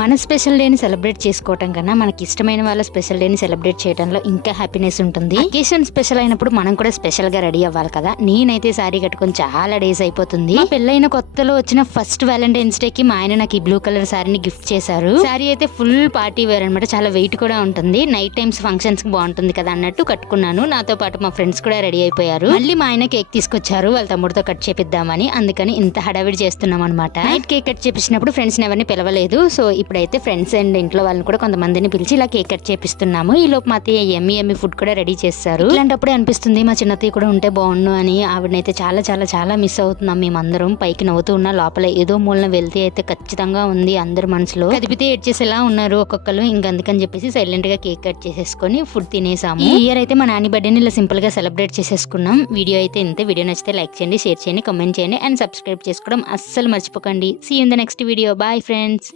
మన స్పెషల్ డేని సెలబ్రేట్ చేసుకోవటం కన్నా మనకి ఇష్టమైన వాళ్ళ స్పెషల్ డేని సెలబ్రేట్ చేయడంలో ఇంకా హ్యాపీనెస్ ఉంటుంది. అకేషన్ స్పెషల్ అయినప్పుడు మనం కూడా స్పెషల్ గా రెడీ అవ్వాలి కదా. నేనైతే సారీ కట్టుకొని చాలా డేస్ అయిపోతుంది. పెళ్ళైన కొత్తలో వచ్చిన ఫస్ట్ వ్యాలంటైన్స్ డే కి మా ఆయన నాకు ఈ బ్లూ కలర్ సారీని గిఫ్ట్ చేశారు. సారీ అయితే ఫుల్ పార్టీ వేర్ అనమాట, చాలా వెయిట్ కూడా ఉంటుంది. నైట్ టైమ్స్ ఫంక్షన్స్ కి బాగుంటుంది కదా అన్నట్టు కట్టుకున్నాను. నాతో పాటు మా ఫ్రెండ్స్ కూడా రెడీ అయిపోయారు. మళ్ళీ మా ఆయన కేక్ తీసుకొచ్చారు వాళ్ళ తమ్ముడితో కట్ చేపిద్దామని, అందుకని ఇంత హడావిడి చేస్తున్నాం అనమాట. నైట్ కేక్ కట్ చేపించినప్పుడు ఫ్రెండ్స్ ఎవరిని పిలవలేదు. సో ఇప్పుడైతే ఫ్రెండ్స్ అండ్ ఇంట్లో వాళ్ళని కూడా కొంతమందిని పిలిచి ఇలా కేక్ కట్ చేపిస్తున్నాము. ఈ లోపు మా అత్తయ్య ఎమ్మి ఫుడ్ కూడా రెడీ చేస్తారు. ఇలాంటప్పుడే అనిపిస్తుంది మా చిన్నత్తయ్య కూడా ఉంటే బాగుండు అని. ఆవిడనైతే చాలా చాలా చాలా మిస్ అవుతున్నాం మేమందరం. పైకి నవ్వుతూ ఉన్న లోపల ఏదో మూలన వెళ్తే అయితే ఖచ్చితంగా ఉంది అందరి మనసులో. కదిపితే ఏడ్చేసేలా ఉన్నారు ఒక్కొక్కరు. ఇంకందుకని చెప్పేసి సైలెంట్ గా కేక్ కట్ చేసేసుకొని ఫుడ్ తినేసాము. ఈ ఇయర్ అయితే మా నాని బర్త్డేని ఇలా సింపుల్ గా సెలబ్రేట్ చేసేసుకున్నాం. వీడియో అయితే ఇంతే. వీడియో నచ్చితే లైక్ చేయండి, షేర్ చేయండి, కామెంట్ చేయండి అండ్ సబ్స్క్రైబ్ చేసుకోవడం అస్సలు మర్చిపోకండి. See you in the next video. Bye friends.